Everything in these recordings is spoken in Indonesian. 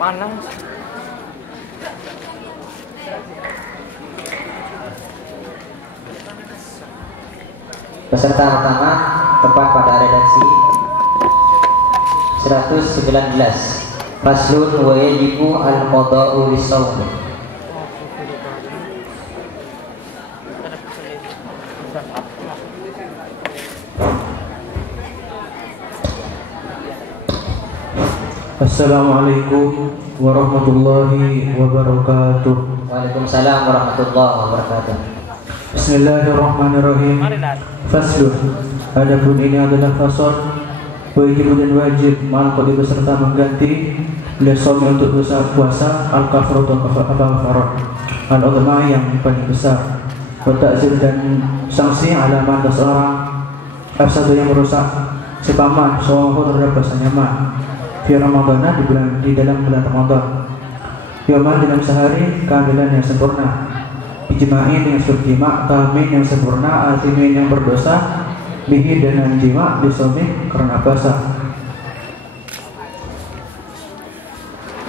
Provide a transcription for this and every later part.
Panas. Peserta pertama tepat pada redaksi 119. Faslun wa yajibu al-qada'u lis-shaum. Assalamualaikum warahmatullahi wabarakatuh. Waalaikumsalam warahmatullahi wabarakatuh. Bismillahirrahmanirrahim. Faslun. Adapun ini adalah fasal wajib dan wajib ma'al beserta mengganti lesoni untuk dosa puasa al-kafaratu al-kafarat al-udhma yang paling besar, wa ta'zir dan sanksi alaman atas orang afsadu yang merusak sepaman sawahu terhadap puasanya ma fi Ramadan di dalam bulan Ramadan, yaman dalam sehari kehamilan yang sempurna, ijma'in yang berjima, kamin yang sempurna, atimin yang berdosa, bihi dengan jima, bisomik karena puasa.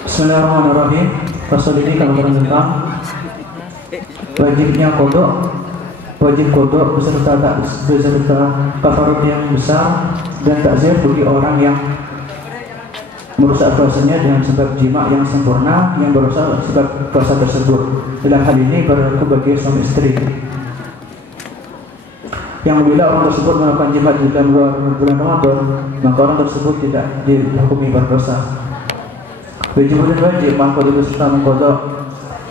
Bismillahirrahmanirrahim. Pasal ini kami tentang wajibnya kodok, wajib kodok beserta kafarat yang besar dan takzir bagi orang yang merusak puasanya dengan sebab jima yang sempurna yang berusaha sebab puasa tersebut. Dalam hal ini berlaku bagi suami istri yang bila orang tersebut melakukan jima di dalam bulan Ramadan, maka orang tersebut tidak dihukumi berdosa. Wajib dan wajib maka beserta mengkodok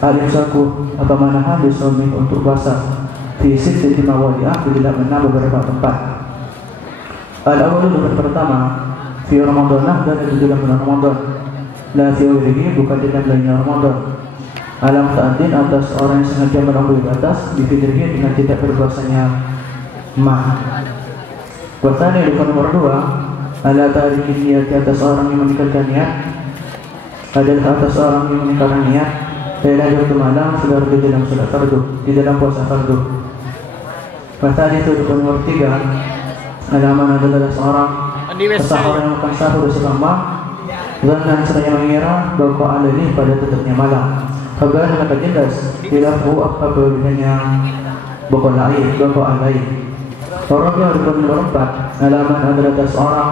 al-imsaku apa manahan di suami untuk puasa fisik di mawadi'ah bila menang beberapa tempat. Al-awwal yang pertama fi Ramadan dan di dalam bulan Ramadan, la fi wajhihi bukan di dalam bulan Ramadan. Alam ta'din atas orang yang sengaja melampaui batas di fitrnya dengan tidak berpuasanya ma. Wasani di nomor 2 ala tarikin niat atas orang yang meninggalkan niat adalah atas orang yang meninggalkan niat adalah waktu malam sudah di dalam salat fardu, di dalam puasa fardu. Wasani itu di nomor 3 alaman adalah seorang sahur yang makan sahur sesama dan seraya mengira bahwa alih pada tutupnya malam. Kabar maka jelas bila apa bedanya bokol lain, bokol lain. Orang yang nomor 4 alaman adalah seorang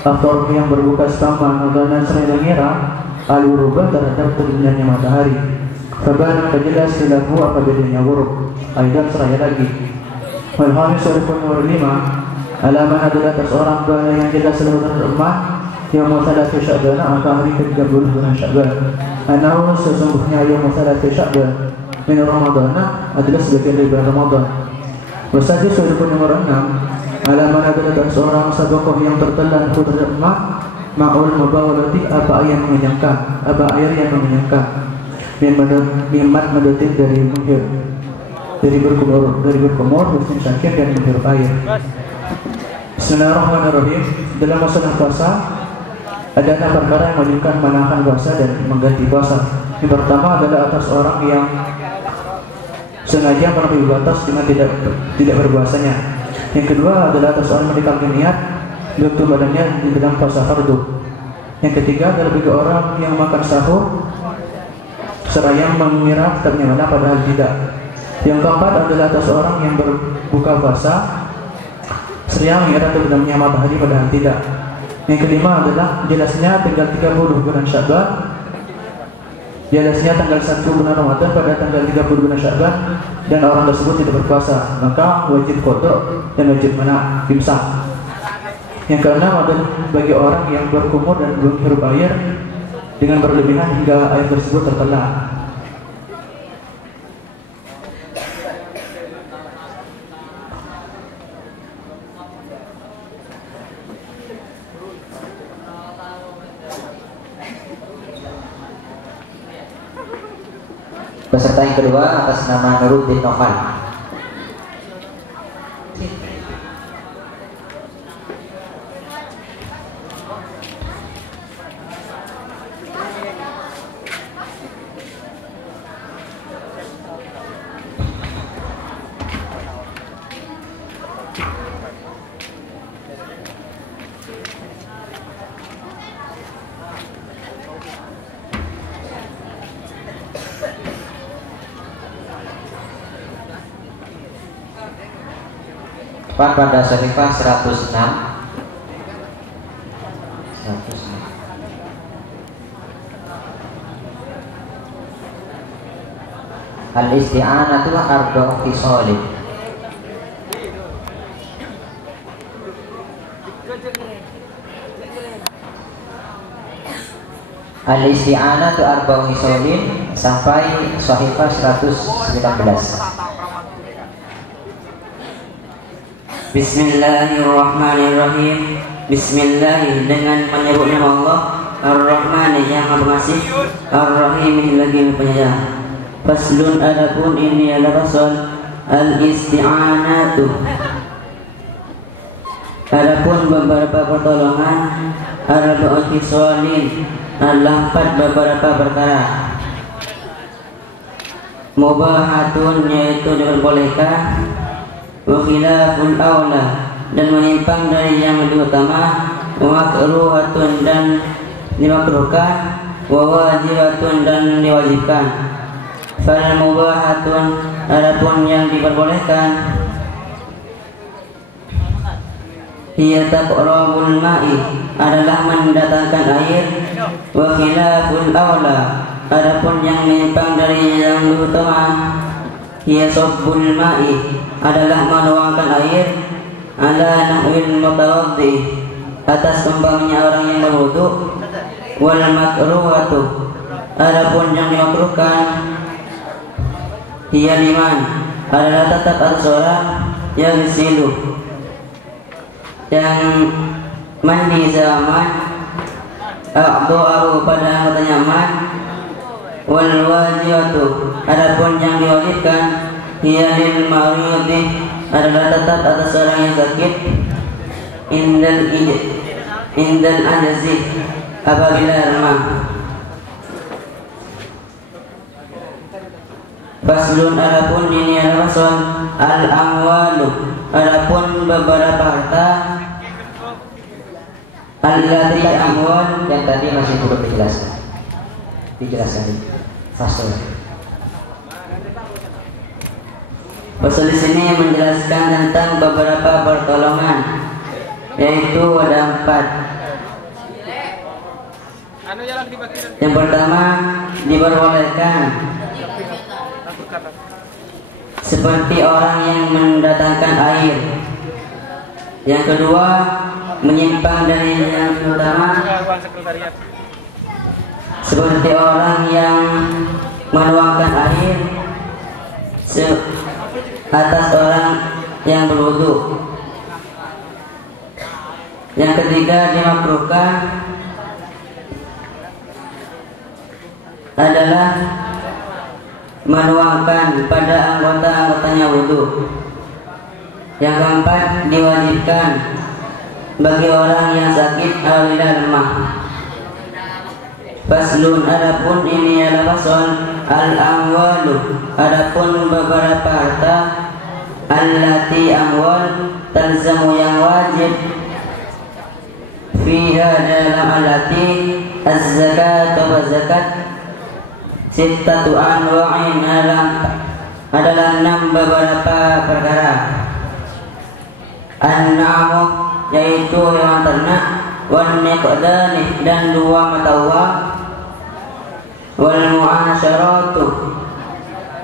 faktor yang berbuka sama dan seraya mengira al-wurubah terhadap terbitnya matahari. Kabar maka jelas bila apa bedanya wurub. Aidan seraya lagi. Wal khamis nomor 5 alaman adalah atas orang yang jelas seluruh umat yang mutalati Sya'ban atau hari ke-30 bulan Sya'ban. Anahu sesungguhnya yang mutalati Sya'ban min Ramadan adalah sebagian dari bulan Ramadan. Wasadi sudah nomor 6 alaman adalah atas orang sabakoh yang tertelan terhadap umat ma'ul mubawalati apa yang mengenyangkan, apa air yang mengenyangkan mimat mendetik dari menghir dari berkumur musim sakit dan menghirup air. Bismillahirrahmanirrahim. Dalam masalah puasa ada 6 perkara yang menunjukkan menahan puasa dan mengganti puasa. Yang pertama adalah atas orang yang sengaja melampaui batas dengan tidak berpuasanya. Yang kedua adalah atas orang yang meninggalkan niat waktu badannya di dalam puasa fardu. Yang ketiga adalah bagi orang yang makan sahur seraya mengira tetapnya malam padahal tidak. Yang keempat adalah atas orang yang berbuka puasa seraya mengira terbenamnya matahari padahal tidak. Yang kelima adalah jelasnya tanggal 30 bulan Sya'ban, jelasnya tanggal 1 bulan Ramadan pada tanggal 30 bulan Sya'ban dan orang tersebut tidak berpuasa, maka wajib qada dan wajib imsak. Yang keenam adalah bagi orang yang berkumur dan menghirup air dengan berlebihan hingga air tersebut tertelan. Peserta yang kedua atas nama Nuruddin Noval. pada Sahifah 106. Al-isti'anatu arba'u khisalin. Al-isti'anatu arba'u khisalin sampai Sahifah 119. Bismillahirrahmanirrahim. Bismillah, dengan menyebut nama Allah Ar-Rahman yang Maha Pengasih, Ar-Rahim lagi penyayang. Faslun, adapun ini adalah fasal al-isti'anatu. Adapun beberapa pertolongan, arba'u khisalin adalah 4 beberapa perkara. Mubahatun, yaitu diperbolehkan, wa khilaful aula, dan menyimpang dari yang lebih utama, wa makruhatun, dan dimakruhkan, wa wajibatun, dan diwajibkan. Fal mubahatun, adapun yang diperbolehkan, hiya taqrabul ma'i, adalah mendatangkan air, wa khilaful aula, adapun yang menyimpang dari yang lebih utama, hiya sabbul ma'i, adalah menuangkan air, ala nahwil mutawaddi, atas umpamanya orang yang berwudu, wal makruhatu, adapun yang dimakruhkan, hiya liman, adalah tetap atas orang yang silu, yang mandi zaman, a'dha'u, pada anggotanya man, wal wajibatu, adapun yang diwajibkan, hiya lil maridi, adalah tetap atas orang yang sakit, indal ajazi, apabila lemah. Faslun, adapun ini adalah fasal al-amwalu, adapun beberapa harta, allati amwal, yang tadi masih belum dijelaskan di fasal. Fasal di sini menjelaskan tentang beberapa pertolongan, yaitu ada 4. Yang pertama, diperbolehkan seperti orang yang mendatangkan air. Yang kedua, menyimpang dari yang utama, seperti orang yang menuangkan air atas orang yang berwudu. Yang ketiga, dimakruhkan adalah menuangkan pada anggota-anggotanya wudu. Yang keempat, diwajibkan bagi orang yang sakit apabila lemah. Faslun, adapun ini adalah fasal al-amwalu, adapun beberapa harta, allati amwal, talzamu yang wajib, fiha dalam allati az-zakat wa zakat, sittatu anwa'in, adalah 6 beberapa perkara. An-na'amu, yaitu hewan ternak, wan niqdani, dan 2 mata uang, wal mu'asyaratu,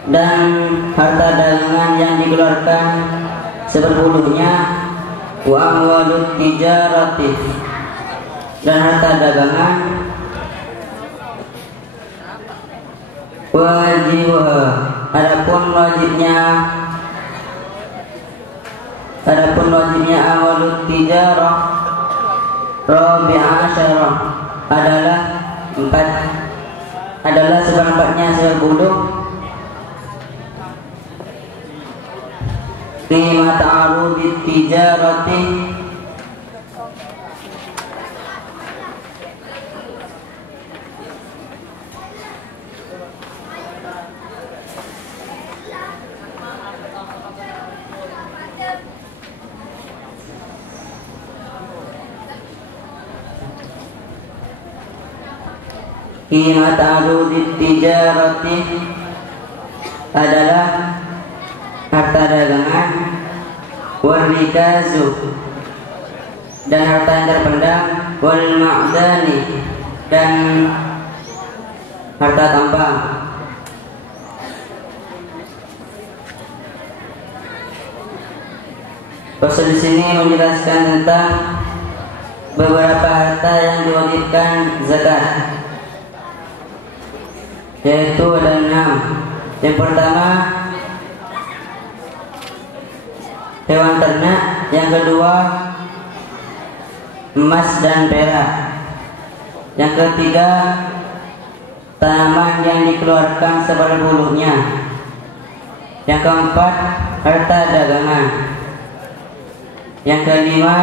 dan harta dagangan yang dikeluarkan seperpuluhnya, wa amwalut tijarati, dan harta dagangan, wajibah, adapun wajibnya amwalut tijarah, rabi'a asyarah, adalah seperempatnya 10. Qimah ta'arudit tijarati, qimah ta'arudit tijarati adalah harta dagangan wal rikazu dan harta yang terpendam, wal ma'dani dan harta tambang. Pasal di sini menjelaskan tentang beberapa harta yang diwajibkan zakat, yaitu ada 6. Yang pertama hewan ternak, yang kedua emas dan perak, yang ketiga tanaman yang dikeluarkan seperbuluhnya, yang keempat harta dagangan, yang kelima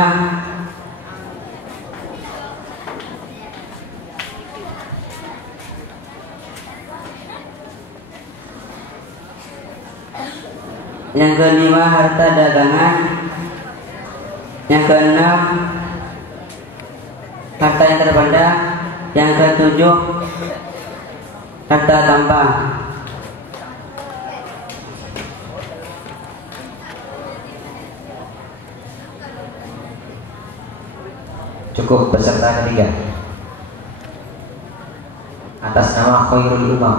harta dagangan, yang keenam harta yang terpendam, yang ketujuh harta tambang. Cukup. Peserta ketiga atas nama Khairul Umam.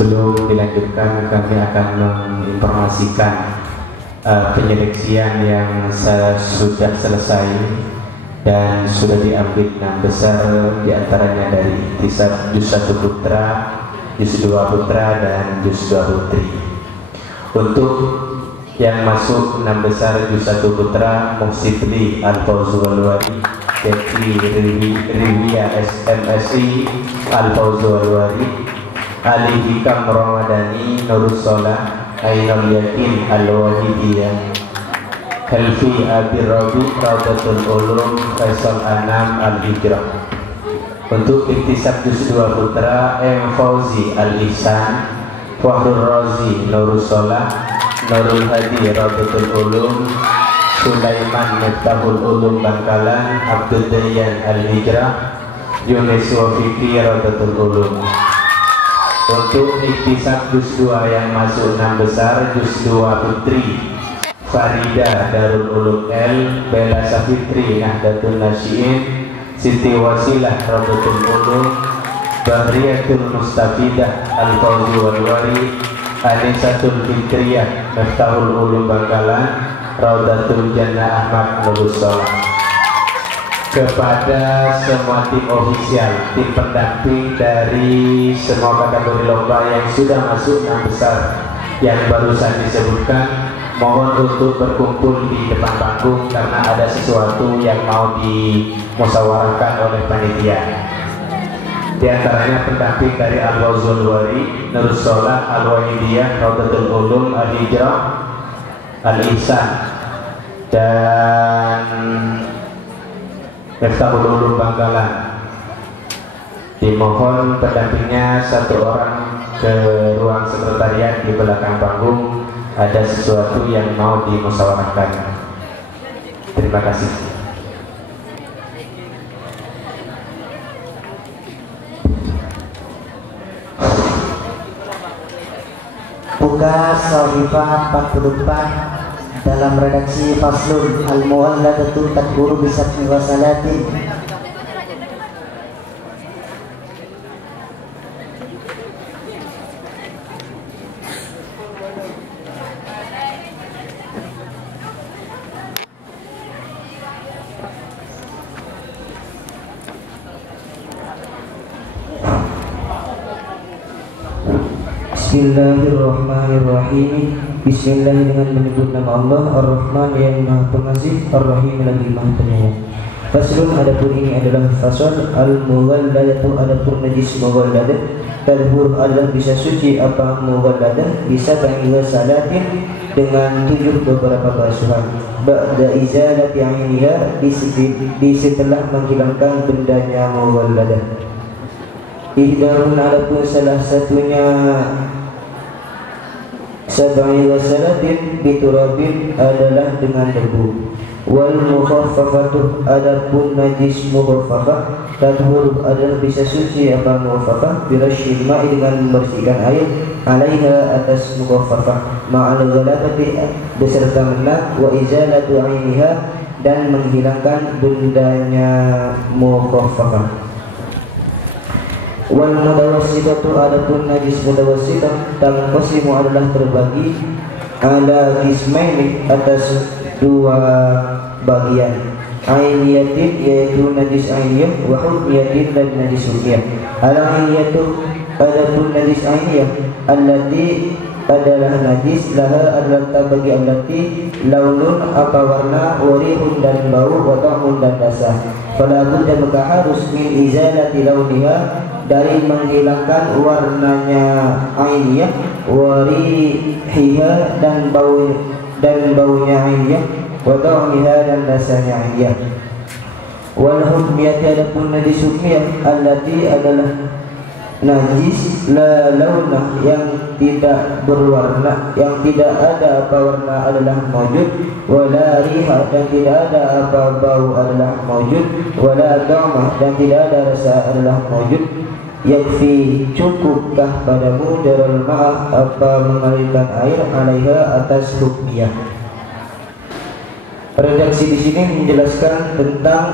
Sebelum dilanjutkan, kami akan menginformasikan penyeleksian yang sudah selesai dan sudah diambil 6 besar, diantaranya dari Ikhtisab Juz 1 Putra, Juz 2 Putra, dan Juz 2 Putri. Untuk yang masuk 6 besar Juz 1 Putra, Muhsibli Al-Fawzu Al-Wari, Devi Riwiyah SMSI Al-Fawzu Al-Wari, Ali Hikam Ramadhani Nurus Solah Ainul Yakin Al-Wahidiyah, Helfi Abi Rabi Raudatul Ulum Faisal Anam Al-Hijrah. Untuk Ikhtisab Juz 2 Putra, M. Fauzi Al-Ihsan, Fahrul Razi Nurus Solah, Nurul Hadi Raudatul Ulum, Sulaiman Miftahul Ulum Bangkalan, Abdul Dayyan Al-Hijrah, Yunus Wafiki Raudatul Ulum. Untuk Ikhtisab Juz 2 yang masuk 6 besar, Juz 2 Putri, Farida Darul Ulum L, Bella Safitri Nahdlatul Nasyiin, Siti Wasilah Raudatul Ulum, Bahriyatul Mustafidah Al-Fawzi Wal-Wari, Anisatul Fitriyah Miftahul Ulum Bangkalan, Raudatul Jannah Ahmad Nurus Solah. Kepada semua tim ofisial, tim pendamping dari semua kategori lomba yang sudah masuk 6 besar yang barusan disebutkan, mohon untuk berkumpul di depan panggung karena ada sesuatu yang mau dimusyawarahkan oleh panitia. Di antaranya pendamping dari Al-Fawzul Wari, Nurus Solah, Al-Wahidiyah, Raudatul Ulum, Al-Hijrah, Al-Ihsan, dan Miftahul Ulum Bangkalan. Dimohon pendampingnya 1 orang ke ruang sekretariat di belakang panggung, ada sesuatu yang mau dimusyawarahkan. Terima kasih. Tugas Sohifah 44 dalam redaksi Faslun Al-Mu'alladatu Tadburu Bisabni wa Salatin. Bismillahirrahmanirrahim. Bismillah dengan menyebut nama Allah Ar-Rahman yang Maha Pengasih, Ar-Rahim lagi Maha Penyayang. Faslun, adapun ini adalah fasal al-mughalladatu, adapun najis mughalladah. Al-hur adalah bisa suci apa mughalladah, bisa bagi salatin dengan 7 beberapa basuhan. Ba'da izalati ainiha, di setelah menghilangkan bendanya mughalladah. Ihdahun, adapun salah satunya sab'i wasalatin biturabin adalah dengan debu. Wal mukhaffafatu adapun najis mukhaffafah tahur adalah bisa suci apa mukhaffafah birasyil ma'i dengan membersihkan air alaiha atas mukhaffafah ma'al ghalabati beserta menang wa izalatu ainiha dan menghilangkan bendanya mukhaffafah. Wal mutawassitatu adapun najis mutawassitah tanqasimu adalah terbagi ala qismaini atas dua bagian, ainiyatin yaitu najis ainiyah wa hukmiyatin dan najis hukmiyah. Al-ainiyatu adapun najis ainiyah allati adalah najis laha adalah bagi allati launun apa warna warihun dan bau wa ta'mun dan rasa. Fala budda maka harus min izalati launiha dari menghilangkan warnanya ainiyah warihiha dan baunya ainiyah wa ta'miha dan rasanya ainiyah. Wal hukmiyah adapun najis hukmiyah allati adalah najis la launah yang tidak berwarna, yang tidak ada apa warna adalah maujud, wala riha dan tidak ada apa bau adalah maujud, wala ta'mah dan tidak ada rasa adalah maujud. Yakfi cukupkah padamu darul ma'ah apa mengalirkan air alaiha atas hukmiyah. Redaksi di sini menjelaskan tentang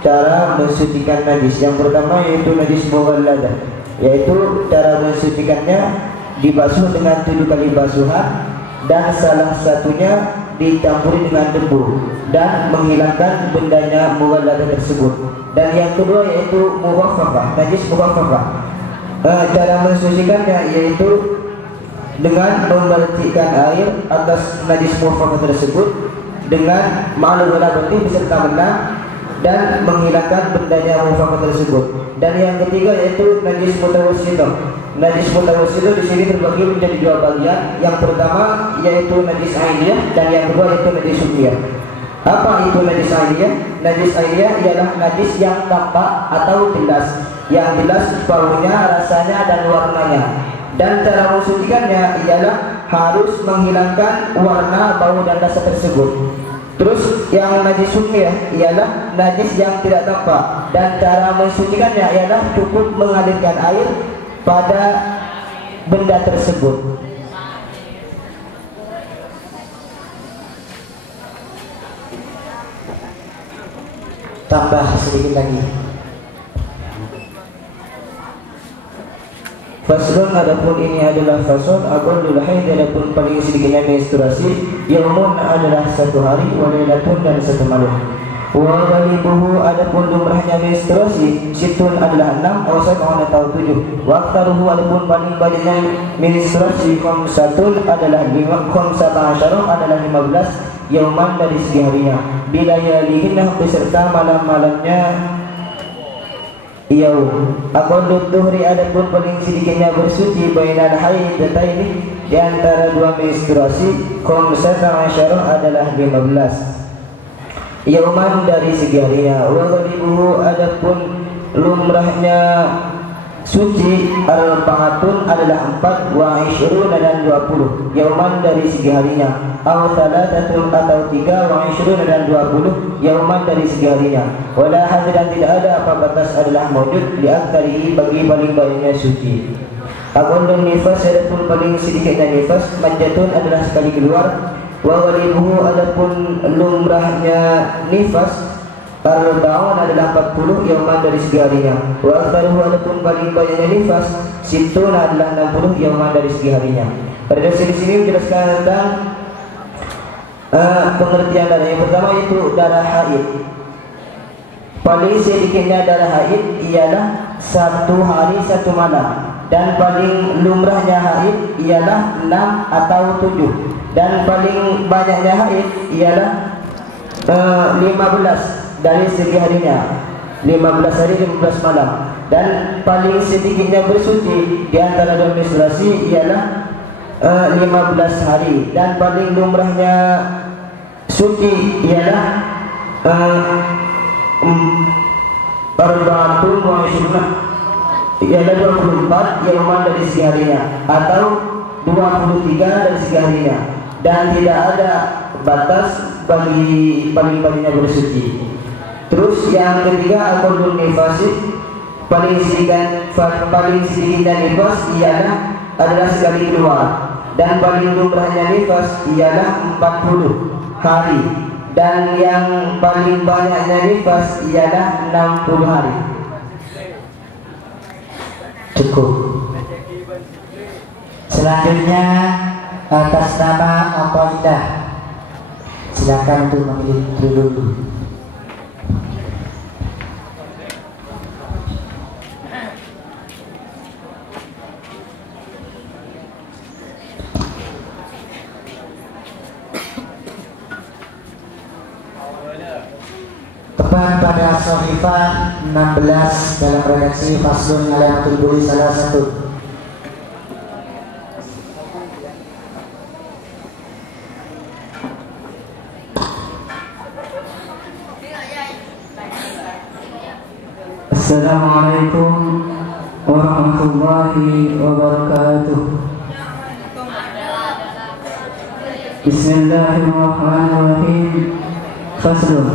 cara mensucikan najis. Yang pertama yaitu najis mughalladah, yaitu cara mensucikannya dibasuh dengan 7 kali basuhan dan salah satunya dicampuri dengan debu dan menghilangkan bendanya mughalladah tersebut. Dan yang kedua yaitu mukhaffafah, najis mukhaffafah. Cara mensucikannya yaitu dengan membersihkan air atas najis mukhaffafah tersebut dengan ma'al ghalabati beserta benang dan menghilangkan bendanya mukhaffafah tersebut. Dan yang ketiga yaitu najis mutawassithah. Najis mutawassithah di sini terbagi menjadi 2 bagian. Yang pertama yaitu najis ainiyah dan yang kedua yaitu najis hukmiyah. Apa itu najis ainiyah? Najis ainiyah ialah najis yang tampak atau jelas, yang jelas baunya, rasanya dan warnanya. Dan cara mensucikannya ialah harus menghilangkan warna, bau dan rasa tersebut. Terus yang najis hukmiyah ialah najis yang tidak tampak dan cara mensucikannya ialah cukup mengalirkan air pada benda tersebut. Tambah sedikit lagi. Faslun adapun ini adalah faslun aqallul haid adapun paling sedikitnya menstruasi yaumun adalah 1 hari wa lailatun dan 1 malam. Wa ghalibuhu adapun lumrahnya menstruasi situn adalah 6 atau 7 atau 7. Wa aktaruhu adapun paling banyaknya menstruasi khamsatun adalah 5 khamsata'asyara adalah 15 yauman dari segi harinya. Bila yalihinah beserta malam-malamnya yaum. Aqallut dhuhri adapun paling sedikitnya bersuci bainal haidataini di antara 2 menstruasi khamsata'asyara adalah 15 yauman dari segi harinya. Wa ghalibuhu adapun lumrahnya suci al-pahatun adalah 4 wa 20 dan 20 yauman dari segi harinya. Aw thalathatun atau 3 wa 20 dan 20 yauman dari segi harinya. Wala had dan tidak ada apa batas adalah maujud di aktsarihi bagi paling banyaknya suci. Aqallun nifas adapun paling sedikitnya nifas manjatun adalah sekali keluar. Wa ghalibuhu adapun lumrahnya nifas Arba'un adalah 40 yauman dari segi harinya. Wa aktsaruhu adapun paling banyaknya nifas situn adalah 60 yauman dari segi harinya. Pada di sini menjelaskan tentang pengertian darah. Yang pertama yaitu darah haid. Paling sedikitnya darah haid ialah 1 hari 1 malam. Dan paling lumrahnya haid ialah 6 atau 7. Dan paling banyaknya haid ialah 15 dari segi harinya, 15 hari 15 malam. Dan paling sedikitnya bersuci di antara 2 menstruasi ialah 15 hari. Dan paling lumrahnya suci ialah Arba'atun wa 20 ialah 24 yauman dari segi harinya atau 23 dari segi harinya, dan tidak ada batas bagi paling-palingnya bersuci. Terus yang ketiga aqallun nifasi, paling sedikitnya nifas adalah sekali keluar, dan paling jumlahnya nifas ialah 40 hari, dan yang paling banyaknya nifas ialah 60 hari. Cukup. Selanjutnya atas nama Aqaidah, silakan untuk memilih dulu. Tepat pada Sohifah 16 dalam redaksi Faslun Alamatul Buli salah satu. Assalamualaikum warahmatullahi wabarakatuh. Bismillahirrahmanirrahim. Faslun.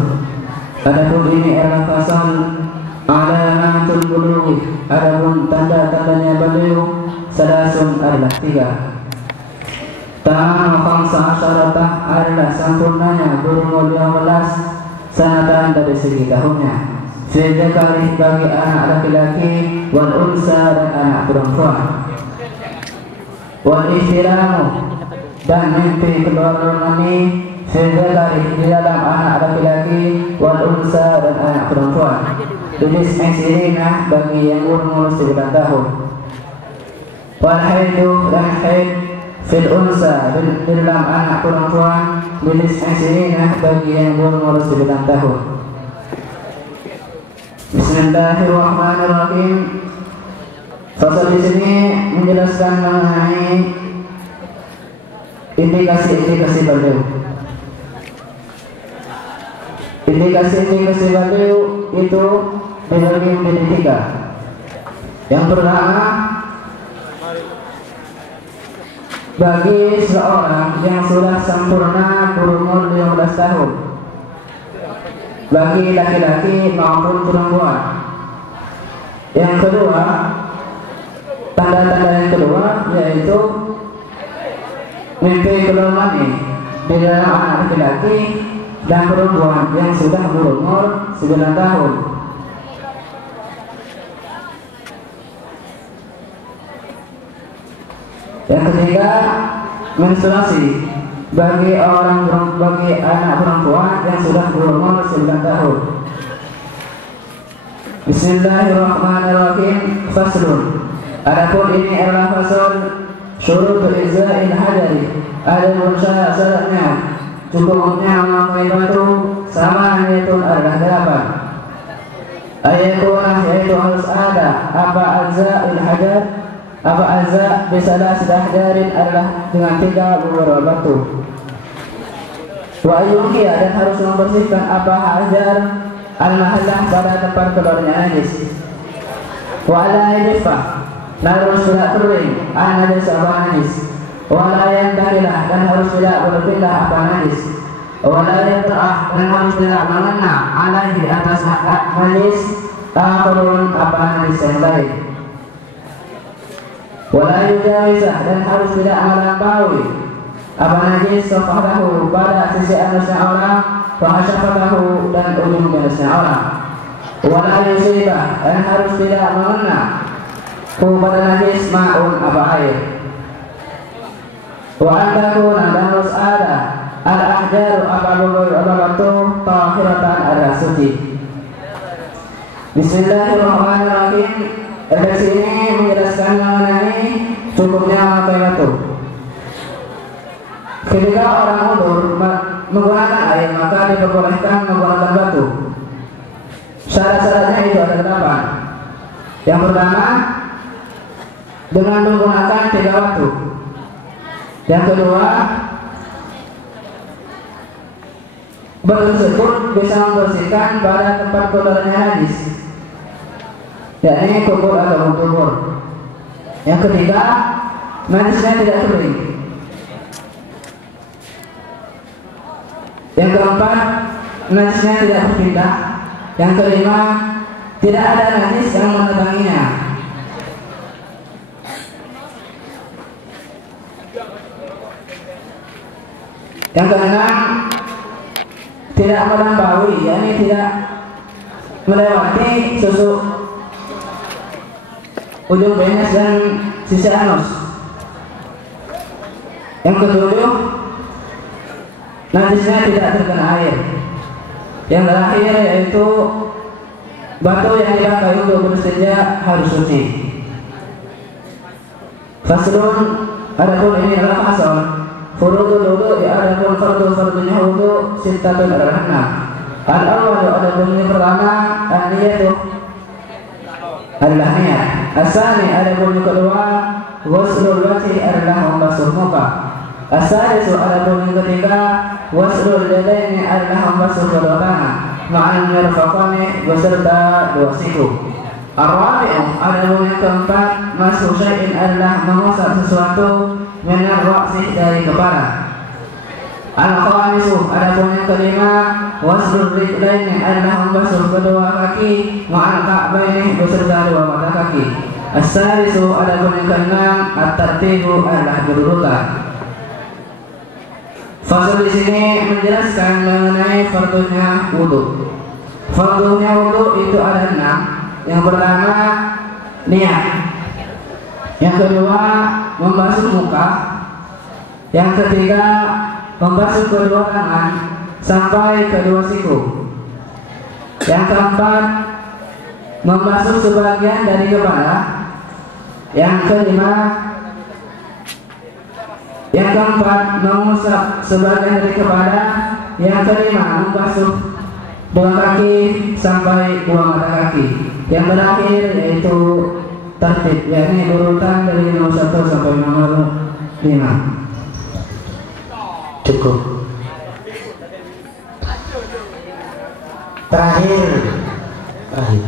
Adapun ini adalah fasal alamatul bulugh. Adapun tanda-tandanya beliau salasun adalah 3. Tamam khamsa asyarata adalah sempurnanya berumur 15 sanatan dari segi tahunnya. Sejak bagi anak laki-laki, wal unsa dan anak perempuan. Wal istiramu dan mimpi keluar mani sejak di dalam anak laki-laki, wal unsa dan anak perempuan. Jenis mesirina bagi yang umur 9 tahun. Wal haidu dan haid fil unsa di dalam anak perempuan. Jenis mesirina bagi yang umur 9 tahun. Bismillahirrahmanirrahim. Fasal di sini menjelaskan mengenai indikasi-indikasi baliu. Indikasi-indikasi baliu itu dibagi menjadi 3. Yang pertama, bagi seorang yang sudah sempurna berumur 15 tahun, bagi laki-laki maupun perempuan. Yang kedua, tanda-tanda yang kedua yaitu mimpi keluar mani di dalam anak laki-laki dan perempuan yang sudah berumur 9 tahun. Yang ketiga, menstruasi bagi anak perempuan yang sudah berumur 9 tahun. Bismillahirrahmanirrahim. Faslun. Adapun ini adalah fasal syurutul iza'il hadari. Ada syarat-syaratnya. Cukupnya memakai batu sama yaitu adalah 8. Yaitu harus ada apa aza'il hadar. Apa azza bisalah sedahdarin adalah dengan 3 beberapa batu. Wa ayyukiya dan harus membersihkan apa hajar al-mahallah pada tempat keluarnya najis. Wa ala yadifah dan harus tidak kering an-najis apa najis. Wa la yantahilah dan harus tidak berpindah apa najis. Wa la yantarah dan harus tidak mengena alaihi atas najis akhirun apa najis yang lain. Wala yujawizah dan harus tidak melampaui apa najis safahdahu pada sisi anusnya orang, fahasyafahu dan ujung anusnya orang. Wala yusibah dan harus tidak mengena pada najis ma'un apa air. Wa antakuna dan harus ada al-ahjaru apa batu tahiratan ada suci. Bismillahirrahmanirrahim. Redaksi ini menjelaskan mengenai cukupnya memakai batu. Ketika orang wudu menggunakan air, maka diperbolehkan menggunakan batu. Syarat-syaratnya itu ada 8. Yang pertama, dengan menggunakan 3 batu. Yang kedua, batu tersebut bisa membersihkan pada tempat kotorannya najis, yakni kubur atau kubur. Yang ketiga, najisnya tidak kering. Yang keempat, najisnya tidak berpindah. Yang kelima, tidak ada najis yang menebanginya. Yang keenam, tidak melampaui, yakni tidak melewati susu ujung penis dan sisi anus. Yang ketujuh, najisnya tidak terkena air. Yang terakhir yaitu batu yang dipakai untuk beristinja harus suci. Faslun, adapun ini adalah fasal. Furudul wudu, adapun fardu-fardunya wudu sittatun adalah 6. Al-awwal, adapun yang pertama, an-niyatu adalah niat. As-tsani, adapun yang kedua, ghuslul wajhi adalah membasuh muka. As-salisu, adapun yang ketiga, ghuslul yadaini adalah membasuh kedua tangan. Ma'al mirfaqani beserta dua siku. Ar-rabi'u, adapun yang keempat, mashu syai'in adalah mengusap sesuatu minar ra'si dari kepala. Al-khamisu, adapun yang kelima, waslul rijlaini adalah membasuh kedua kaki ma'al ka'baini beserta dua mata kaki. As-salisu, adapun yang keenam, at-tartibu adalah berurutan. Fasal di sini menjelaskan mengenai fardunya wudu. Fardunya wudu itu ada 6. Yang pertama, niat. Yang kedua, membasuh muka. Yang ketiga, membasuh kedua tangan sampai kedua siku. Yang keempat, membasuh sebagian dari kepala. Yang kelima, yang keempat, mengusap sebagian dari kepala. Yang kelima, membasuh dua kaki sampai dua mata kaki. Yang terakhir yaitu tertib, yakni urutan dari nomor 1 sampai nomor 5. Cukup. Terakhir.